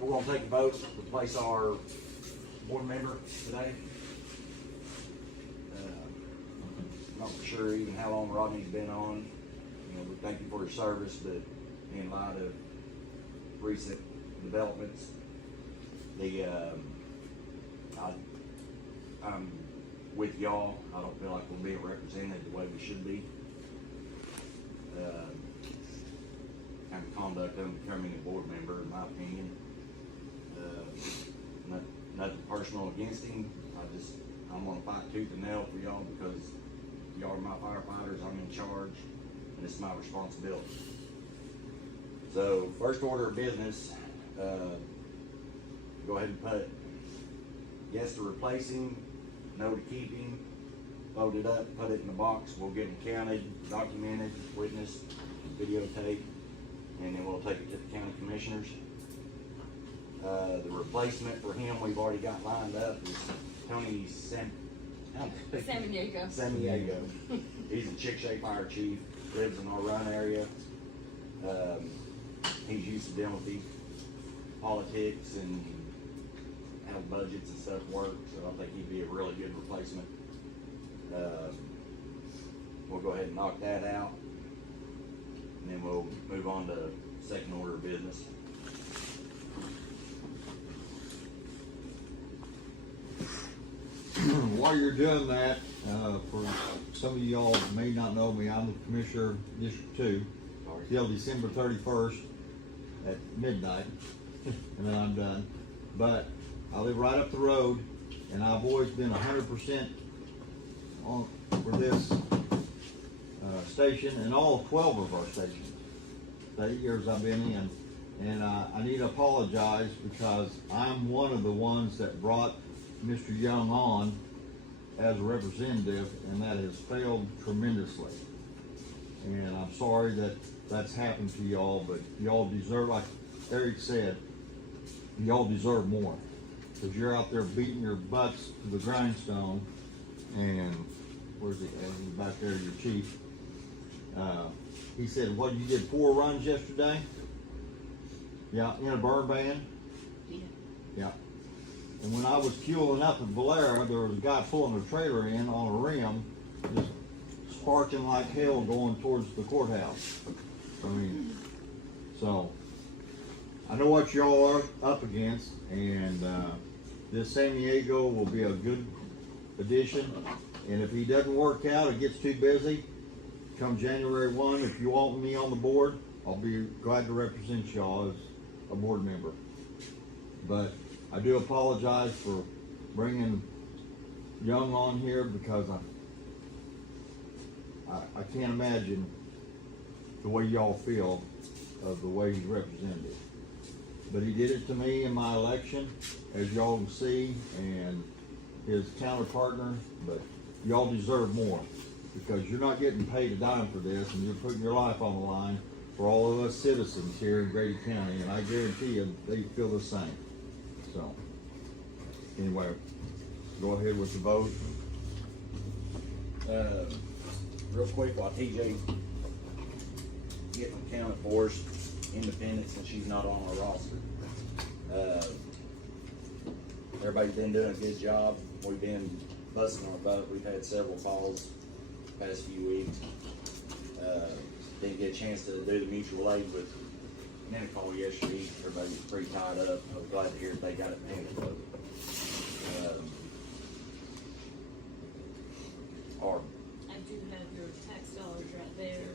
we're gonna take a vote to replace our board member today. Not for sure even how long Rodney's been on. You know, we thank you for your service, but in light of recent developments, I'm with y'all. I don't feel like we're being represented the way we should be. And the conduct of becoming a board member, in my opinion. Nothing personal against him. I'm gonna fight tooth and nail for y'all because y'all are my firefighters. I'm in charge, and it's my responsibility. So, first order of business, go ahead and put yes to replace him, no to keep him, load it up, put it in the box. We'll get him counted, documented, witnessed, videotaped, and then we'll take it to the county commissioners. The replacement for him we've already got lined up is Tony Samaniego. He's a Chickasha fire chief, lives in our run area. He's used to dealing with the politics and how budgets and stuff work, so I think he'd be a really good replacement. We'll go ahead and knock that out, and then we'll move on to second order of business. While you're doing that, for some of y'all may not know me, I'm the Commissioner District 2 till December 31st at midnight, and then I'm done. But I live right up the road, and I've always been 100% on for this station and all 12 of our stations. The 8 years I've been in, and I need to apologize because I'm one of the ones that brought Mr. Young on as a representative, and that has failed tremendously. And I'm sorry that that's happened to y'all, but y'all deserve, like Eric said, y'all deserve more. Because you're out there beating your butts to the grindstone, and where's he? He's back there, your chief. He said, what, you did 4 runs yesterday? Yeah, in a burn ban? Yeah. And when I was fueling up at Valera, there was a guy pulling a trailer in on a rim, just sparking like hell going towards the courthouse. I mean, so I know what y'all are up against, and this Samaniego will be a good addition. And if he doesn't work out, it gets too busy, come January 1, if you want me on the board, I'll be glad to represent y'all as a board member. But I do apologize for bringing Young on here because I can't imagine the way y'all feel of the way he's represented. But he did it to me in my election, as y'all can see, and his counterpartner, but y'all deserve more because you're not getting paid a dime for this, and you're putting your life on the line for all of us citizens here in Grady County, and I guarantee you they feel the same. So, anyway, go ahead with the vote. Real quick, while TJ getting them counted for us, independent since she's not on our roster. Everybody's been doing a good job. We've been busting our butt. We've had several calls the past few weeks. Didn't get a chance to do the mutual aid with Nanacall yesterday. Everybody was pretty tied up. I was glad to hear they got it handled. I do have your tax dollars right there.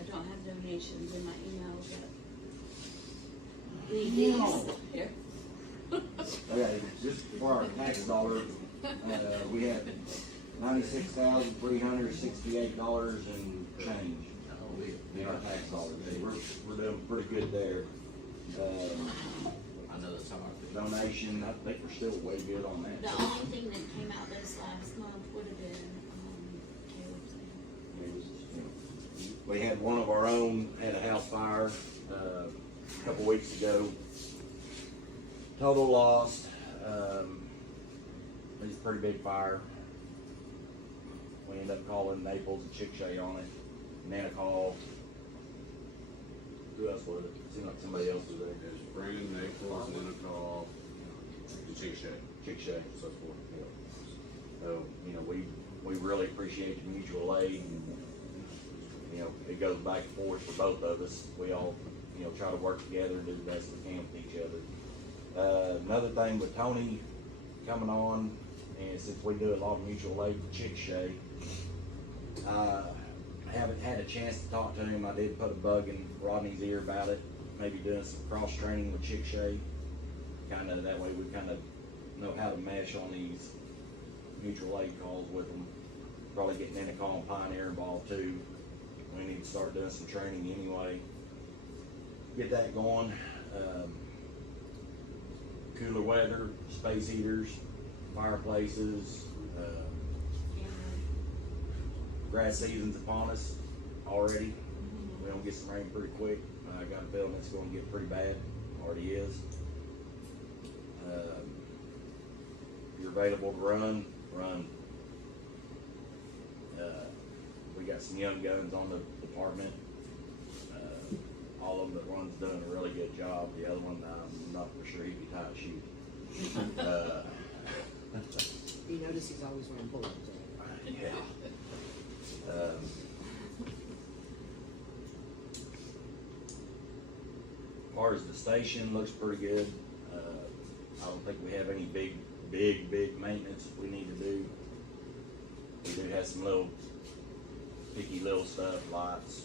I don't have donations in my email, but here. Okay, just for our tax dollar, we had $96,368 and change in our tax dollar. We're doing pretty good there. I know that's how I feel. Donation, I think we're still way good on that. The only thing that came out this last month would have been, Caleb's. We had one of our own had a house fire a couple weeks ago. Total loss. It was a pretty big fire. We ended up calling Naples and Chickasha on it. Nanacall Who else was it? Seemed like somebody else was there. There's Brandon, Naples, Wintercall, and Chick Shack. Chick Shack and so forth, yeah. So, you know, we really appreciate the mutual aid and, you know, it goes back and forth for both of us. We all, you know, try to work together and do the best we can with each other. Another thing with Tony coming on, and since we do a lot of mutual aid with Chick Shack, I haven't had a chance to talk to him. I did put a bug in Rodney's ear about it, maybe doing some cross training with Chick Shack. Kinda, that way we kinda know how to mesh on these mutual aid calls with them. Probably getting Intercom and Pioneer involved too. We need to start doing some training anyway. Get that going. Cooler weather, space heaters, fireplaces, grass season's upon us already. We're gonna get some rain pretty quick. I got a feeling it's gonna get pretty bad, already is. If you're available to run. We got some young guns on the department. All of them that one's doing a really good job. The other one, I'm not for sure he'd be tied of shoes. You notice he's always wearing pullovers. Yeah. As far as the station, looks pretty good. I don't think we have any big maintenance we need to do. We do have some little picky little stuff, lights.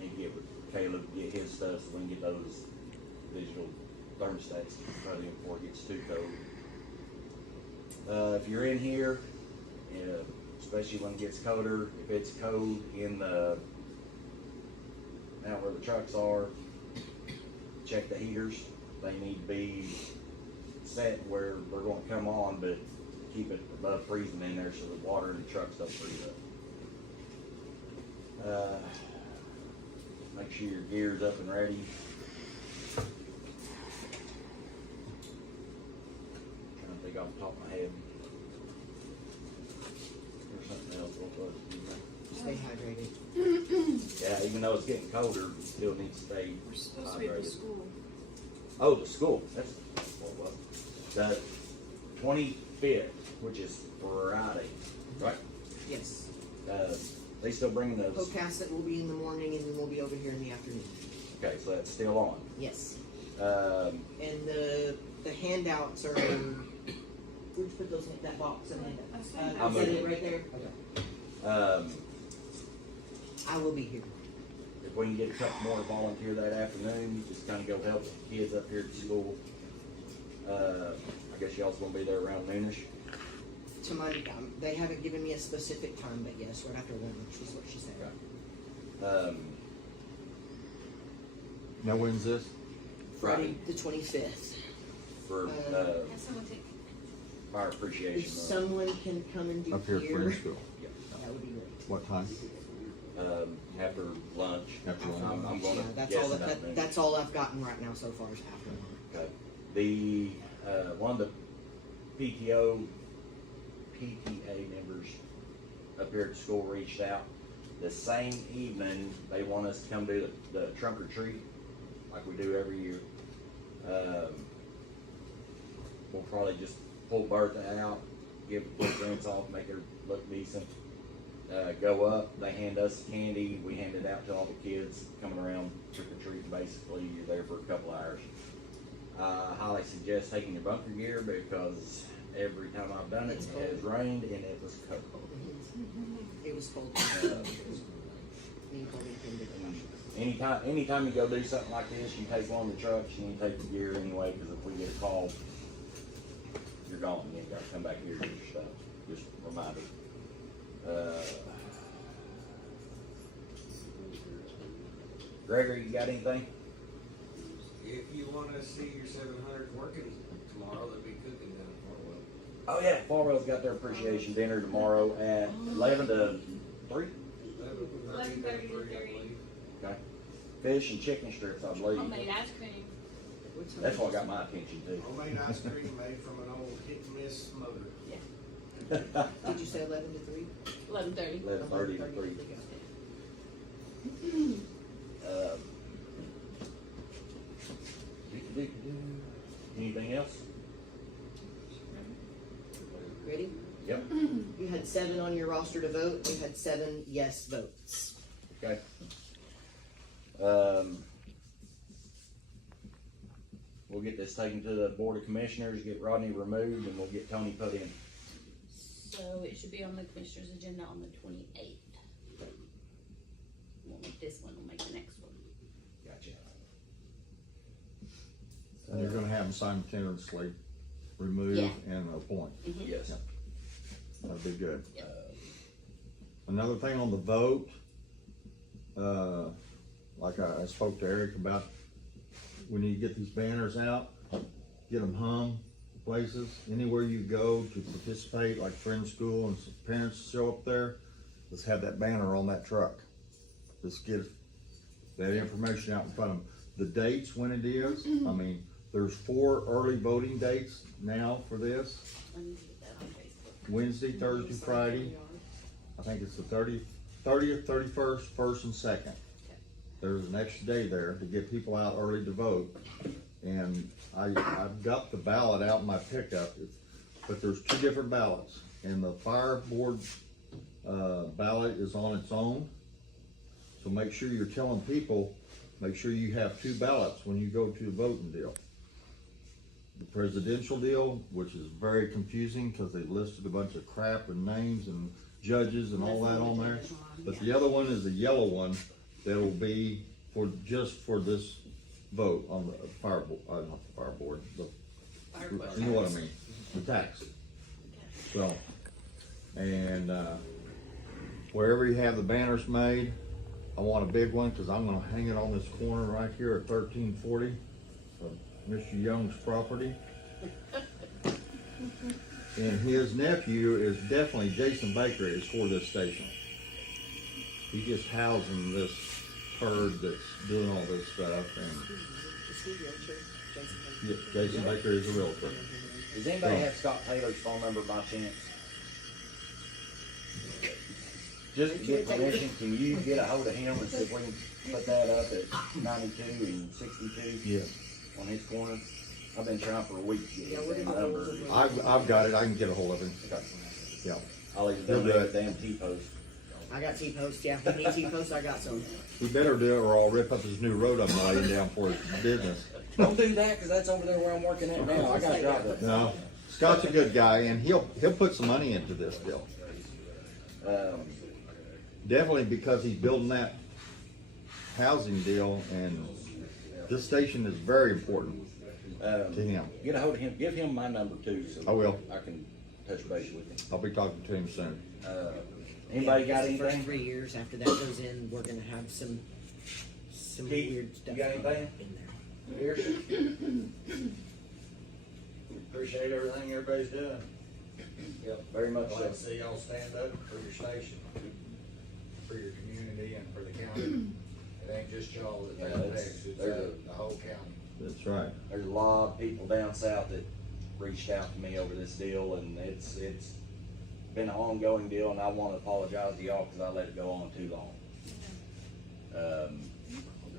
Need to get with Caleb, get his stuff so we can get those digital thermostats put in before it gets too cold. If you're in here, especially when it gets colder, if it's cold in the, out where the trucks are, check the heaters. They need to be set where they're gonna come on, but keep it above freezing in there so the water in the trucks don't freeze up. Make sure your gear's up and ready. Trying to think off the top of my head. There's something else real close. Stay hydrated. Yeah, even though it's getting colder, we still need to stay We're supposed to be at the hydrated. school. Oh, the school, that's what it was. The 25th, which is Friday, right? Yes. They still bringing those, Hocasset will be in the morning and then we'll be over here in the afternoon. okay, so that's still on. Yes. Um, And the handouts are, where'd you put those in that box of handouts? I'm Is that it moving. right there? Okay. I will be here. If we can get a couple more to volunteer that afternoon, just kinda go help the kids up here at school. I guess y'all's gonna be there around noonish. To my, they haven't given me a specific time, but yes, right after lunch is what she said. Okay. Now, when's this? Friday the 25th. For, Have someone take, fire If appreciation month. someone can come and do Up here at here, Friends School. that would be great. What time? After lunch. After lunch. I'm gonna Yeah, that's guess all it up then. that's all I've gotten right now so far is after lunch. Okay. The, one of the PTA members up here at the school reached out. The same evening, they want us to come do the trunk or treat, like we do every year. We'll probably just pull Bertha out, give the footprints off, make her look decent. Go up, they hand us candy, we hand it out to all the kids coming around trick or treating. Basically, you're there for a couple hours. I highly suggest taking your bunker gear because every time I've done it, It's it has rained and it was cold. It was cold. Uh, Me told me to come do it. Anytime you go do something like this, you take one of the trucks, you need to take the gear anyway, because if we get a call, you're gone, you ain't gotta come back here and get your stuff, just a reminder. Gregory, you got anything? If you wanna see your 700 working tomorrow, they'll be cooking down at Farwell. Oh yeah, Farwell's got their appreciation dinner tomorrow at 11 to 3, 11:30 to 3. okay? Fish and chicken strips, I believe. Homemade ice cream. What time That's is what it? got my attention too. Homemade ice cream made from an old hit and miss motor. Did you say 11 to 3? 11:30. 11:30 to 3. Um, Anything else? Ready? Yep. You had 7 on your roster to vote, you had 7 yes votes. Okay. We'll get this taken to the Board of Commissioners, get Rodney removed, and we'll get Tony put in. So it should be on the commissioner's agenda on the 28th. Won't make this one, we'll make the next one. Gotcha. And you're gonna have them simultaneously remove Yeah. and appoint. Yes. Yep. That'd be good. Uh, Another thing on the vote, like I spoke to Eric about, we need to get these banners out, get them hung places, anywhere you go to participate, like Friends School and some parents show up there, let's have that banner on that truck. Let's get that information out in front of them. The dates when it is, I mean, there's 4 early voting dates now for this, I need to get that on Facebook. Wednesday, Thursday, Friday. I think it's the 30th, 31st, 1st, and 2nd. There's an extra day there to get people out early to vote. And I've got the ballot out in my pickup, but there's 2 different ballots. And the fire board, ballot is on its own. So make sure you're telling people, make sure you have 2 ballots when you go to the voting deal. The presidential deal, which is very confusing because they listed a bunch of crap and names and judges and all that on there. But the other one is a yellow one that'll be for, just for this vote on the fire board, not the fire board, you know what I mean, the tax. So, and, wherever you have the banners made, I want a big one, cause I'm gonna hang it on this corner right here at 1340, of Mr. Young's property. And his nephew is definitely, Jason Baker is for this station. He's just housing this herd that's doing all this stuff, and Is he realtor? Jason? yeah, Jason Baker is a realtor. Does anybody have Scott Taylor's phone number by chance? Just to get permission, can you get a hold of him and see if we can put that up at 92 and 62 Yeah. on his corner? I've been trying for a week to Yeah, get we're his gonna damn hold number. him. I've got it, I can get a hold of him, Okay. yeah. I'll even He'll do donate it. the damn T-post. I got T-post, yeah, if you need T-post, I got some. He better do it or I'll rip up his new road I'm laying down for his business. Don't do that, cause that's over there where I'm working at now. I gotta drop it. No, Scott's a good guy and he'll put some money into this deal. Definitely because he's building that housing deal and this station is very important to him. Get a hold of him, give him my number too, so. I will. I can touch base with him. I'll be talking to him soon. Anybody got The first anything? 3 years after that goes in, we're gonna have some Keith, weird you stuff got anything? in there. Here. Appreciate everything everybody's doing. Yep, very much I'd so. like to see y'all stand up for your station, for your community and for the county. It ain't just y'all that Yeah, that it's- affects, it's there's the whole county. That's right. There's a lot of people down south that reached out to me over this deal, and it's been an ongoing deal, and I wanna apologize to y'all, cause I let it go on too long.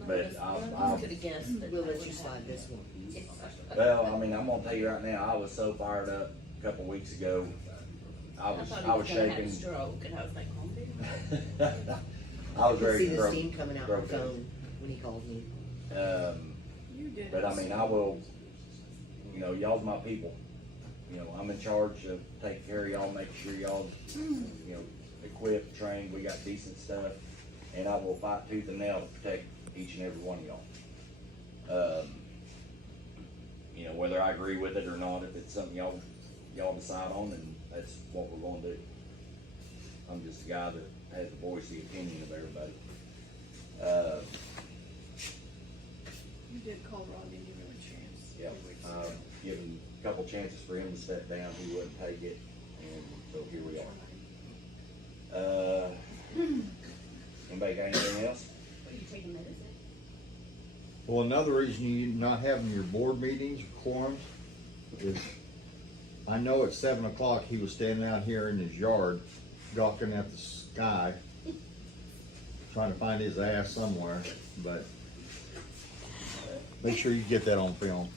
But I could've guessed that. We'll I let would you have- slide this one. Well, I mean, I'm gonna tell you right now, I was so fired up a couple weeks ago. I I was thought he was gonna have a shaking. stroke, and I was like, oh, dude. I was I could very see the broke. steam coming out my broke. phone when he called me. But I mean, I will, you know, y'all's my people. You know, I'm in charge of taking care of y'all, making sure y'all, you know, equipped, trained, we got decent stuff. And I will fight tooth and nail to protect each and every one of y'all. You know, whether I agree with it or not, if it's something y'all decide on, then that's what we're gonna do. I'm just a guy that has the voice, the opinion of everybody. You did call Rod, didn't give him a chance. Yeah, given a couple chances for him to step down, he wouldn't take it, and so here we are. Anybody got anything else? Are you taking medicine? Well, another reason you not having your board meetings, quorums, is I know at 7 o'clock he was standing out here in his yard, gawking at the sky, trying to find his ass somewhere, but make sure you get that on film.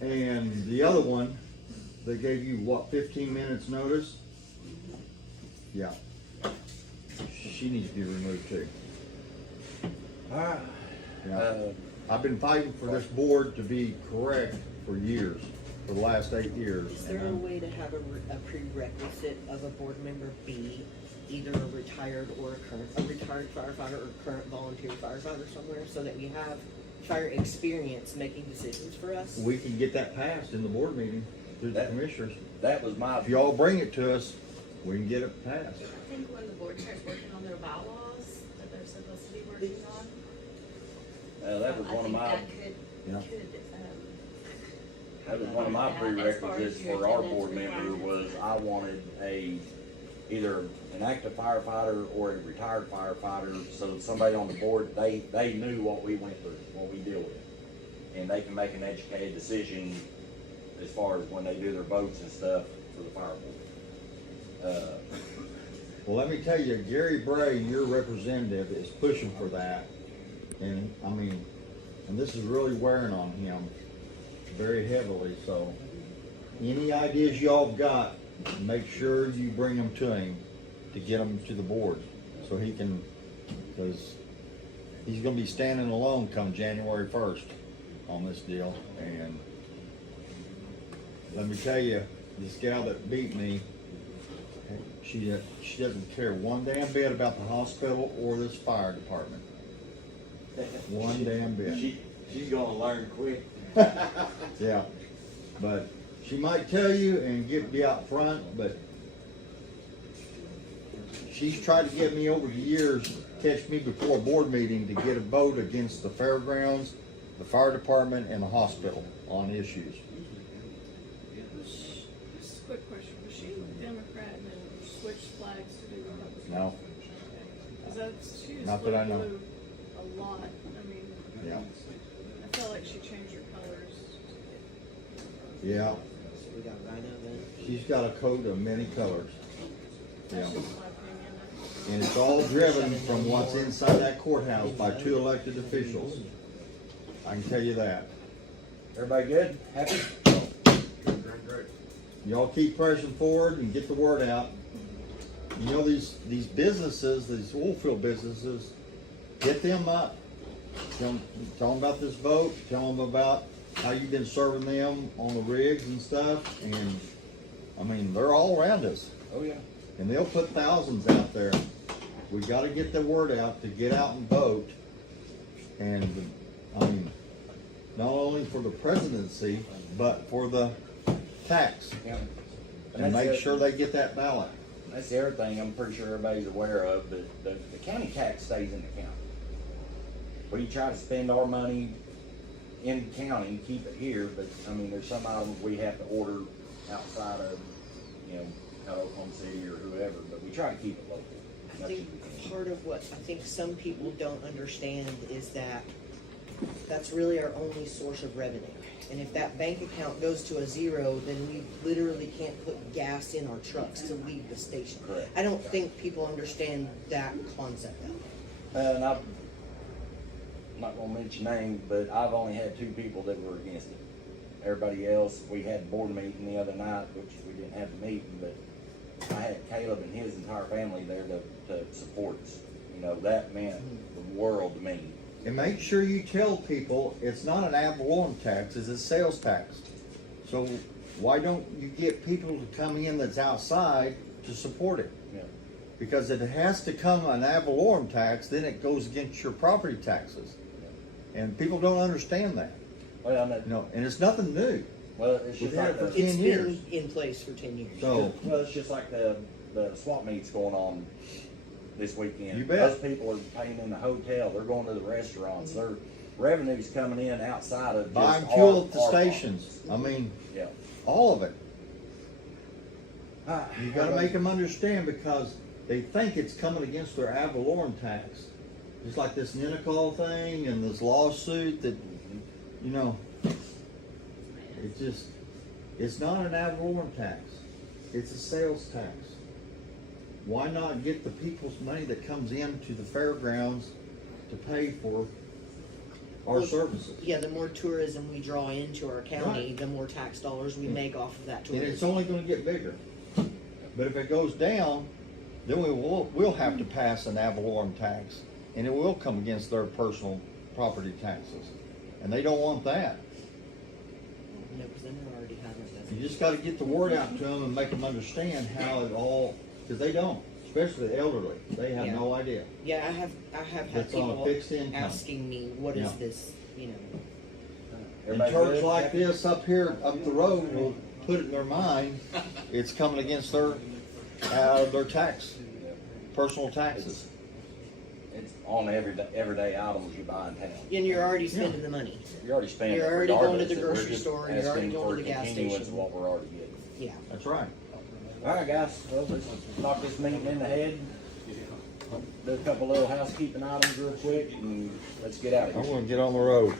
And the other one, they gave you what, 15 minutes notice? Yeah. She needs to be removed too. Alright. Yeah. I've been fighting for this board to be correct for years, for the last 8 years. Is there a way to have a prerequisite of a board member be either a retired or a retired firefighter or current volunteer firefighter somewhere, so that we have fire experience making decisions for us? We can get that passed in the board meeting through the That- commissioners. That was my, If y'all bring it to us, we can get it passed. I think when the board starts working on their bylaws that they're supposed to be working on. that was one of my, I think Yeah. that could, that was one of my As far as prerequisites your for our attendance board member requirements. was I wanted either an active firefighter or a retired firefighter, so somebody on the board, they knew what we went through, what we deal with. And they can make an educated decision as far as when they do their votes and stuff for the fire board. Well, let me tell you, Gary Bray, your representative, is pushing for that. And, I mean, and this is really wearing on him very heavily, so any ideas y'all got, make sure you bring them to him to get them to the board, so he can, because he's gonna be standing alone come January 1st on this deal, and let me tell you, this gal that beat me, she doesn't care one damn bit about the hospital or this fire department. One damn bit. She's gonna learn quick. Yeah, but she might tell you and be out front, but she's tried to get me over the years, catch me before a board meeting to get a vote against the fairgrounds, the fire department, and the hospital on issues. Just a quick question, was she Democrat and then switched flags to do Republican? No. Cause that's, she was Not that I know. blue a lot, I mean, Yeah, I felt like she changed her colors. yeah, So we got Rhino then. she's got a coat of many colors. Yeah. That's just my opinion. And it's all driven from what's inside that courthouse by 2 elected officials. I can tell you that. Everybody good? Happy? Great. Y'all keep pressing forward and get the word out. You know, these businesses, these oil field businesses, get them up. Tell them about this vote, tell them about how you've been serving them on the rigs and stuff, and, I mean, they're all around us. Oh, yeah. And they'll put thousands out there. We gotta get the word out to get out and vote. And, I mean, not only for the presidency, but for the tax. Yeah. And that's make it. sure they get that ballot. That's the other thing I'm pretty sure everybody's aware of, but the county tax stays in the county. We try to spend our money in the county, keep it here, but, I mean, there's some items we have to order outside of, you know, out of Oklahoma City or whoever, but we try to keep it local. I Much as we think can. part of what I think some people don't understand is that that's really our only source of revenue. And if that bank account goes to a zero, then we literally can't put gas in our trucks to leave the station. Correct. I don't think people understand that concept of it. And I'm not gonna mention names, but I've only had 2 people that were against it. Everybody else, we had a board meeting the other night, which we didn't have the meeting, but I had Caleb and his entire family there to support us. You know, that meant the world to me. And make sure you tell people it's not an ad valorem tax, it's a sales tax. So why don't you get people to come in that's outside to support it? Yeah. Because if it has to come an ad valorem tax, then it goes against your property taxes. And people don't understand that. Well, And it's nothing new. it's We've just had like it for the, 10 It's years. been in place for 10 years. So, well, it's just like the swap meets going on this weekend. You bet. Those people are paying in the hotel, they're going to the restaurants, their revenue's coming in outside of just buying fuel at the our stations, I mean, Yeah. all of it. Ah, You gotta make them understand because they think it's coming against their ad valorem tax. Just like this Ninnicol thing and this lawsuit that, you know, it's not an ad valorem tax. It's a sales tax. why not get the people's money that comes in to the fairgrounds to pay for our Well, services? Yeah, the more tourism we draw into our county, Right. the more tax dollars we make off of that And it's tourism. only gonna get bigger. But if it goes down, then we'll have to pass an ad valorem tax, and it will come against their personal property taxes. And they don't want that. No, because then they're already having it. You just gotta get the word out to them and make them understand how it all, cause they don't, especially the elderly, they have no idea. Yeah, I have had It's on a people fixed income. asking me, what is Yeah. this, you know? And Everybody church good? like this up here, up the road, will put it in their mind, it's coming against their tax, personal taxes. It's on everyday items you buy in town. And you're already spending the money. You're already spending it You're already going to regardless, the and we're grocery just store, you're already asking going for to the gas continuance station. of what we're already getting. Yeah. That's right. All right, guys, well, let's knock this meeting in the head. Do a couple little housekeeping items real quick, and let's get out of here. I'm gonna get on the road.